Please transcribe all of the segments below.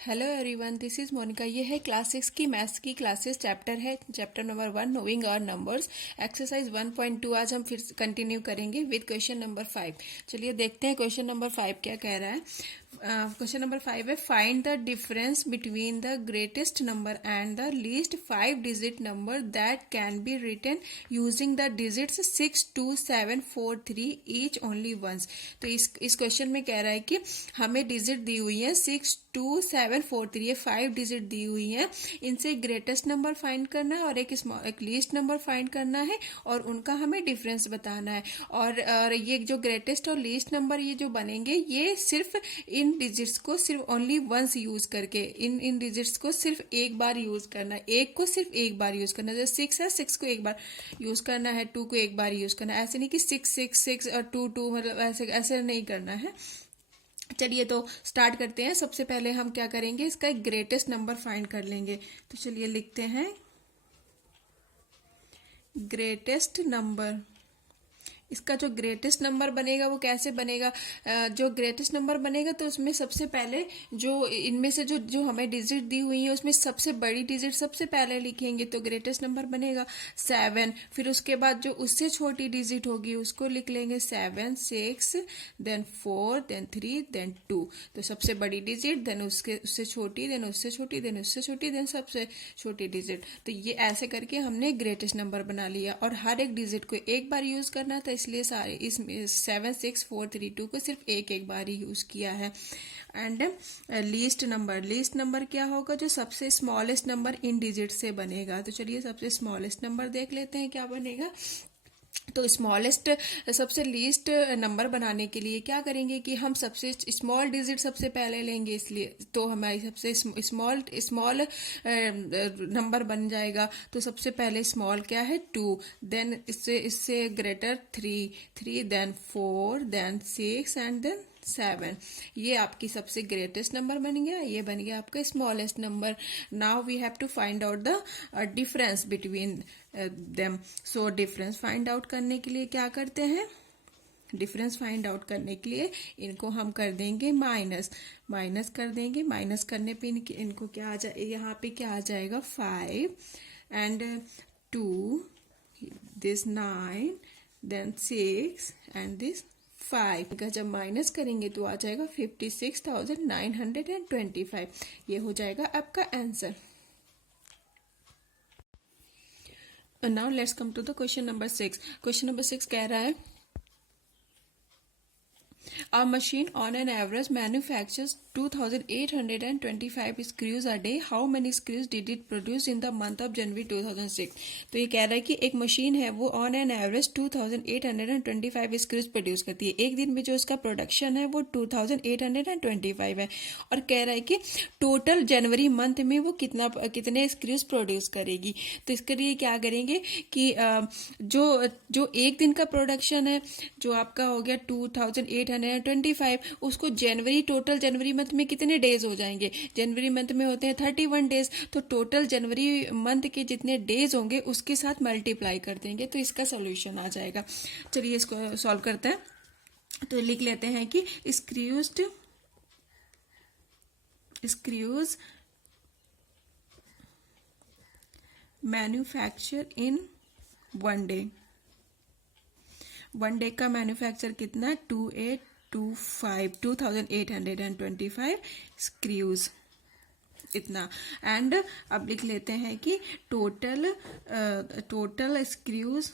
Hello everyone, this is Monica. ये है class 6 की मैथ्स की क्लासेस। चैप्टर है chapter number 1, knowing our numbers. Exercise 1.2 आज हम फिर कंटिन्यू करेंगे विद क्वेश्चन नंबर 5। चलिए देखते हैं क्वेश्चन नंबर 5 क्या कह रहा है। क्वेश्चन नंबर 5 है, find the difference between the greatest number and the least 5 digit number that can be written using the digits 6, 2, 7, 4, 3 each only once. तो इस क्वेश्चन में कह रहा है कि हमें डिजिट दी हुई है 6, 2, 7, 4, 3, ये 5 डिजिट दी हुई है। इनसे ग्रेटेस्ट नंबर फाइंड करना है और एक लीस्ट नंबर फाइंड करना है और उनका हमें डिफरेंस बताना है। और ये जो ग्रेटेस्ट और लीस्ट नंबर ये जो बनेंगे, ये सिर्फ इन डिजिट्स को सिर्फ ओनली वंस यूज करके इन डिजिट्स को सिर्फ एक बार यूज करना है। एक को सिर्फ एक बार यूज करना है। जैसे 6 है, 6 को एक बार यूज करना है, 2 को एक बार यूज करना है। ऐसे नहीं कि 6, 6, 6 और 2, 2, मतलब ऐसे नहीं करना है। चलिए तो स्टार्ट करते हैं। सबसे पहले हम क्या करेंगे, इसका एक ग्रेटेस्ट नंबर फाइंड कर लेंगे। तो चलिए लिखते हैं ग्रेटेस्ट नंबर। इसका जो ग्रेटेस्ट नंबर बनेगा वो कैसे बनेगा, जो ग्रेटेस्ट नंबर बनेगा तो उसमें सबसे पहले जो इनमें से जो हमें डिजिट दी हुई है उसमें सबसे बड़ी डिजिट सबसे पहले लिखेंगे तो ग्रेटेस्ट नंबर बनेगा 7। फिर उसके बाद जो उससे छोटी डिजिट होगी उसको लिख लेंगे 7, 6, देन 4, देन 3, देन 2। तो सबसे बड़ी डिजिट, देन उससे छोटी, देन उससे छोटी, देन उससे छोटी, देन सबसे छोटी डिजिट। तो ये ऐसे करके हमने ग्रेटेस्ट नंबर बना लिया और हर एक डिजिट को एक बार यूज करना था, इसलिए सारे इसमें 7, 6, 4, 3, 2 को सिर्फ एक बार ही यूज किया है। एंड लीस्ट नंबर क्या होगा, जो सबसे स्मॉलेस्ट नंबर इन डिजिट से बनेगा। तो चलिए सबसे स्मॉलेस्ट नंबर देख लेते हैं क्या बनेगा। तो स्मॉलेस्ट सबसे लीस्ट नंबर बनाने के लिए क्या करेंगे कि हम सबसे स्मॉल डिजिट सबसे पहले लेंगे, इसलिए तो हमारी सबसे स्मॉल नंबर बन जाएगा। तो सबसे पहले स्मॉल क्या है 2, देन इससे greater 3, then 4, then 6 and then 7। ये आपकी सबसे ग्रेटेस्ट नंबर बन गया, ये बन गया आपका smallest number. Now we have to find out the difference between them. So difference find out करने के लिए क्या करते हैं, डिफरेंस फाइंड आउट करने के लिए इनको हम कर देंगे माइनस कर देंगे। माइनस करने पे इनको क्या आ जाए, यहाँ पे क्या आ जाएगा 5 and 2, this 9, then 6 and this 5 का जब माइनस करेंगे तो आ जाएगा 56,925। ये हो जाएगा आपका answer. Now let's come to the question number 6। Question number 6 कह रहा है, A machine on an average manufactures 2,825 screws a day. How many screws did it produce in the month of January 2006? तो ये कह रहा है कि एक मशीन है वो on an average 2,825 screws produce करती है। एक दिन में जो उसका प्रोडक्शन है वो 2,825 है और कह रहा है कि टोटल जनवरी मंथ में वो कितने स्क्रूज प्रोड्यूस करेगी। तो इसके लिए क्या करेंगे कि जो एक दिन का प्रोडक्शन है जो आपका हो गया 2,825, उसको टोटल जनवरी मंथ में कितने डेज हो जाएंगे। जनवरी मंथ में होते हैं 31 डेज, तो टोटल जनवरी मंथ के जितने डेज होंगे उसके साथ मल्टीप्लाई कर देंगे तो इसका सोल्यूशन आ जाएगा। चलिए इसको सॉल्व करते हैं। तो लिख लेते हैं कि screws manufacture in 1 day. 1 day का मैन्युफैक्चर कितना, 2,825 स्क्रूज इतना। एंड अब लिख लेते हैं कि total screws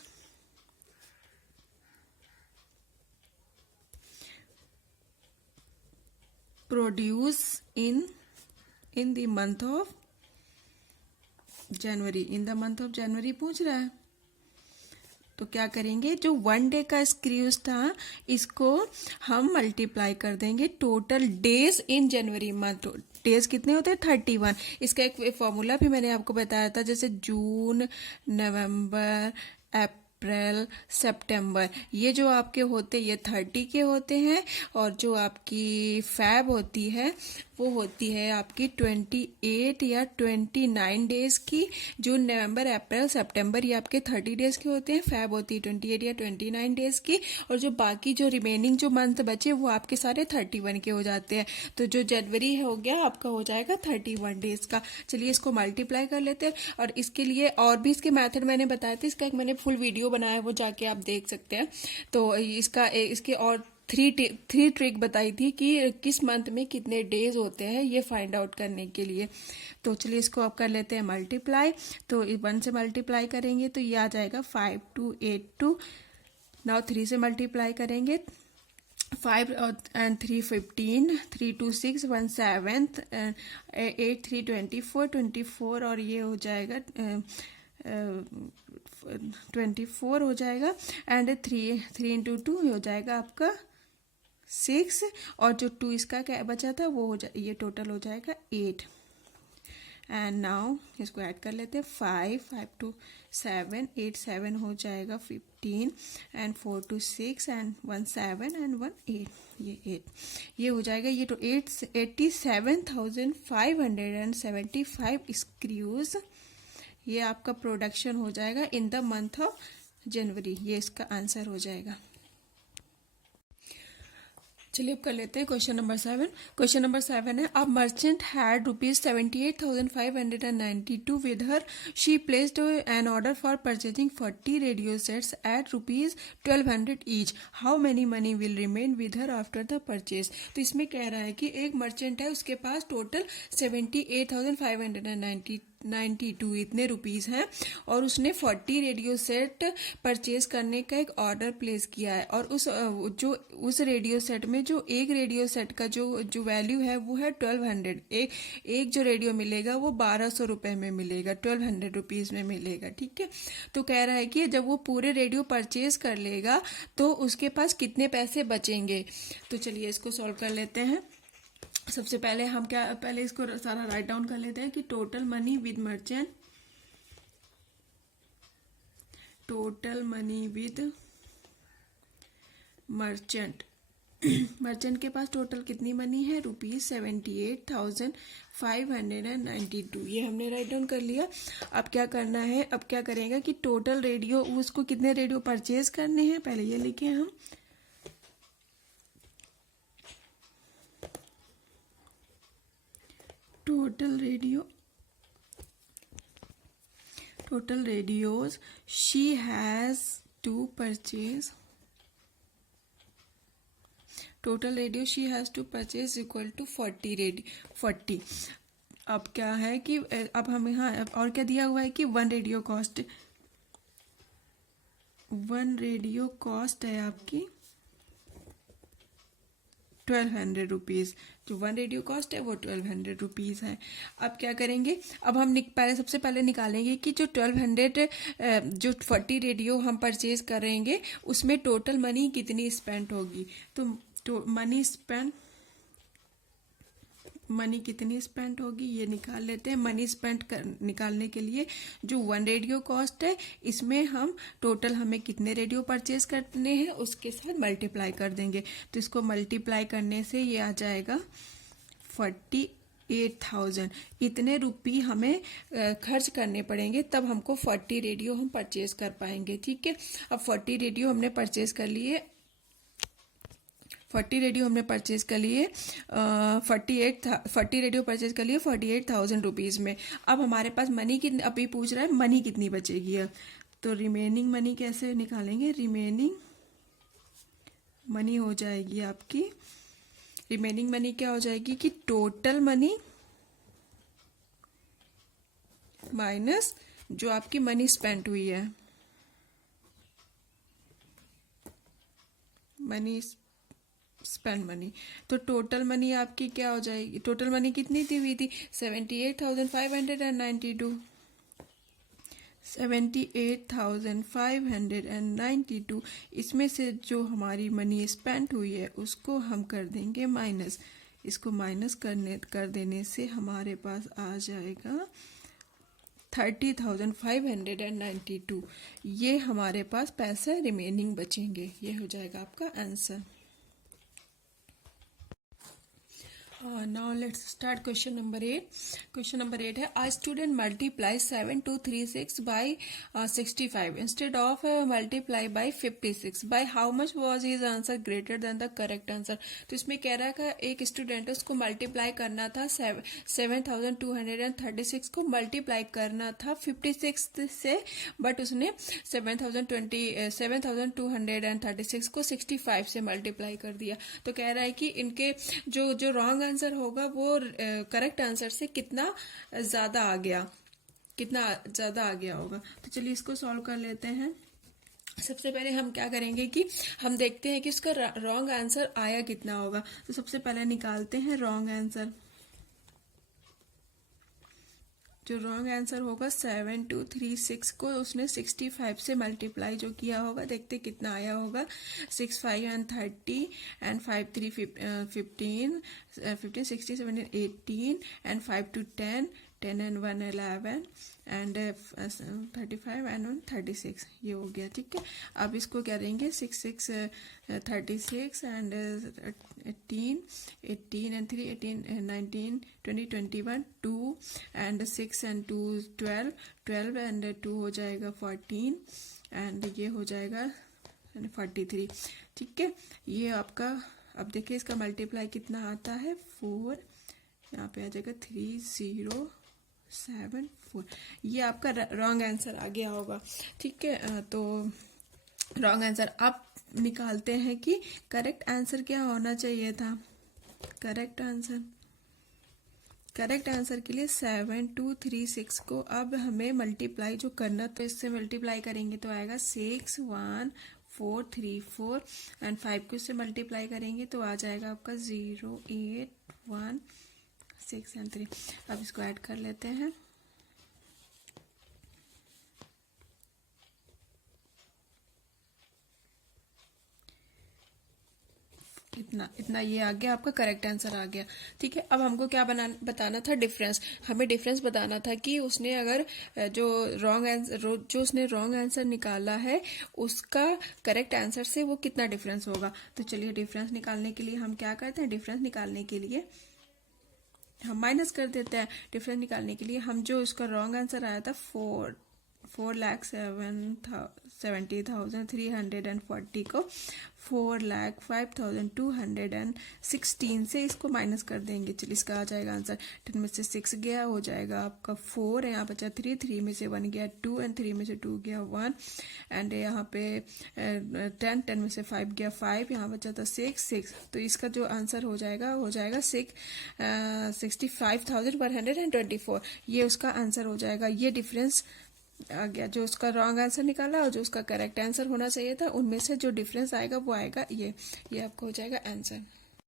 produce in the month of January. In the month of January पूछ रहा है तो क्या करेंगे, जो 1 डे का स्क्रूज था इसको हम मल्टीप्लाई कर देंगे total days in January month. Days कितने होते हैं 31। इसका एक फॉर्मूला भी मैंने आपको बताया था, जैसे जून, नवंबर, अप्रैल, सितंबर, ये जो आपके होते ये 30 के होते हैं और जो आपकी फैब होती है वो होती है आपकी 28 या 29 डेज की। जून, नवंबर, अप्रैल, सितंबर ये आपके 30 डेज के होते हैं। फेब होती है 28 या 29 डेज की। और जो बाकी जो रिमेनिंग जो मंथ बचे वो आपके सारे 31 के हो जाते हैं। तो जो जनवरी हो गया आपका हो जाएगा 31 डेज का। चलिए इसको मल्टीप्लाई कर लेते हैं। और इसके लिए और भी इसके मेथड मैंने बताया था, इसका एक मैंने फुल वीडियो बनाया है, वो जाके आप देख सकते हैं। तो इसके और थ्री ट्रिक बताई थी कि किस मंथ में कितने डेज होते हैं ये फाइंड आउट करने के लिए। तो चलिए इसको अब कर लेते हैं मल्टीप्लाई। तो 1 से मल्टीप्लाई करेंगे तो ये आ जाएगा 5282। नाउ 3 से मल्टीप्लाई करेंगे 5 and 3 15, 3 2 6 1 7, 8 3 24 24 और ये हो जाएगा 24 हो जाएगा। एंड 3 इंटू 2 हो जाएगा आपका 6। और जो 2 इसका क्या बचा था वो ये टोटल हो जाएगा 8। एंड नाउ इसको ऐड कर लेते हैं 5 2 7 8 7 हो जाएगा 15 एंड 4 2 6 एंड 1 7 एंड 1 8 ये 8 ये हो जाएगा। ये तो 87,575 स्क्रूज ये आपका प्रोडक्शन हो जाएगा इन द मंथ ऑफ जनवरी। ये इसका आंसर हो जाएगा। चलिए अब कर लेते हैं क्वेश्चन नंबर 7। क्वेश्चन नंबर 7 है, अब merchant had ₹78,592 with her. She placed an order for purchasing 40 radio sets at ₹1200 each. How many money will remain with her after the purchase. तो इसमें कह रहा है कि एक मर्चेंट है, उसके पास टोटल 78,592 इतने रुपीज हैं और उसने 40 रेडियो सेट परचेज करने का एक ऑर्डर प्लेस किया है। और उस रेडियो सेट में जो एक रेडियो सेट का जो वैल्यू है वो है 1200। एक जो रेडियो मिलेगा वो 1200 रुपए में मिलेगा, 1200 रुपीज में मिलेगा। ठीक है, तो कह रहा है कि जब वो पूरे रेडियो परचेज कर लेगा तो उसके पास कितने पैसे बचेंगे। तो चलिए इसको सॉल्व कर लेते हैं। सबसे पहले हम पहले इसको सारा राइट डाउन कर लेते हैं कि total money with merchant, total money with merchant. Merchant के पास टोटल कितनी मनी है, ₹78,592। ये हमने राइट डाउन कर लिया। अब क्या करना है, अब क्या करेगा कि टोटल रेडियो उसको कितने रेडियो परचेज करने हैं पहले ये लिखे हम। total radios she has to purchase, total radio she has to purchase equal to 40। अब क्या है कि अब हमें हाँ और क्या दिया हुआ है कि वन रेडियो कॉस्ट है आपकी 1200 रुपीज। जो वन रेडियो कॉस्ट है वो 1200 रुपीज है। अब क्या करेंगे, अब हम सबसे पहले निकालेंगे कि जो 1200 जो 40 रेडियो हम परचेज करेंगे उसमें टोटल मनी कितनी स्पेंड होगी। तो मनी कितनी स्पेंड होगी ये निकाल लेते हैं। मनी स्पेंड निकालने के लिए जो वन रेडियो कॉस्ट है इसमें हम टोटल हमें कितने रेडियो परचेज करने हैं उसके साथ मल्टीप्लाई कर देंगे। तो इसको मल्टीप्लाई करने से ये आ जाएगा 48,000। इतने रुपये हमें खर्च करने पड़ेंगे तब हमको 40 रेडियो हम परचेज कर पाएंगे। ठीक है, अब 40 रेडियो हमने परचेज कर लिए, 40 रेडियो हमने परचेज कर लिए 40 रेडियो परचेज कर लिए 48,000 रुपीज़ में। अब हमारे पास मनी कितनी, अभी पूछ रहा है मनी कितनी बचेगी है। तो रिमेनिंग मनी कैसे निकालेंगे, रिमेनिंग मनी हो जाएगी आपकी, रिमेनिंग मनी क्या हो जाएगी कि टोटल मनी माइनस जो आपकी मनी स्पेंड हुई है, मनी स्पेंड मनी। तो टोटल मनी आपकी क्या हो जाएगी, टोटल मनी कितनी हुई थी 78,592। 78,592 इसमें से जो हमारी मनी स्पेंड हुई है उसको हम कर देंगे माइनस। इसको माइनस कर देने से हमारे पास आ जाएगा 30,592। ये हमारे पास पैसे रिमेनिंग बचेंगे। ये हो जाएगा आपका answer. Now let's start question number 8. Question number 8 है a student multiplies 7236 by 65 instead of multiply by 56. By how much was his answer greater than the correct answer? तो इसमें कह रहा है कि एक स्टूडेंट है, उसको मल्टीप्लाई करना था 7236 को मल्टीप्लाई करना था 56 से, बट उसने 7236 को 65 से मल्टीप्लाई कर दिया. तो कह रहा है कि इनके जो जो रॉन्ग आंसर होगा वो करेक्ट आंसर से कितना ज्यादा आ गया, कितना ज्यादा आ गया होगा. तो चलिए इसको सॉल्व कर लेते हैं. सबसे पहले हम क्या करेंगे कि हम देखते हैं कि उसका रॉन्ग आंसर आया कितना होगा. तो सबसे पहले निकालते हैं रॉन्ग आंसर. जो रॉन्ग आंसर होगा 7236 को उसने 65 से मल्टीप्लाई जो किया होगा, देखते कितना आया होगा. 6 5 and 30 and 5 3 15 15 16 17 18 and 5 2 10 10 and 1 11 and 35 and 1 36. ये हो गया. ठीक है, अब इसको क्या देंगे 6 6 36 and 18 18 and 3 18 19 20 21 2 and 6 and 2 12 12 and 2 हो जाएगा 14 एंड ये हो जाएगा 43. ठीक है, ये आपका. अब देखिए इसका मल्टीप्लाई कितना आता है 4, यहाँ पे आ जाएगा 3074. ये आपका रॉन्ग आंसर आ गया होगा. ठीक है, तो रॉन्ग आंसर. आप निकालते हैं कि करेक्ट आंसर क्या होना चाहिए था. करेक्ट आंसर के लिए 7236 को अब हमें मल्टीप्लाई जो करना, तो इससे मल्टीप्लाई करेंगे तो आएगा 61434 एंड 5 को इससे मल्टीप्लाई करेंगे तो आ जाएगा आपका 0 8 1 6 एंड 3. अब इसको ऐड कर लेते हैं. इतना ये आ गया, आपका करेक्ट आंसर आ गया. ठीक है, अब हमको क्या बताना था, डिफरेंस. हमें डिफरेंस बताना था कि उसने अगर जो उसने रॉन्ग आंसर निकाला है उसका करेक्ट आंसर से वो कितना डिफरेंस होगा. तो चलिए डिफरेंस निकालने के लिए हम क्या करते हैं, डिफरेंस निकालने के लिए हम माइनस कर देते हैं. डिफरेंस निकालने के लिए हम जो उसका रॉन्ग आंसर आया था 4,70,340 को 4,05,216 से इसको माइनस कर देंगे. चलिए इसका आ जाएगा आंसर. 10 में से 6 गया, हो जाएगा आपका 4. यहाँ बचा 3 3 में से 1 गया 2 एंड 3 में से 2 गया 1 एंड यहाँ पे 10 10 में से 5 गया 5, यहाँ बचा था 6. तो इसका जो आंसर हो जाएगा 65,124. ये उसका आंसर हो जाएगा. ये डिफरेंस आ गया. जो उसका रॉन्ग आंसर निकाला और जो उसका करेक्ट आंसर होना चाहिए था, उनमें से जो डिफरेंस आएगा वो आएगा ये आपका हो जाएगा आंसर.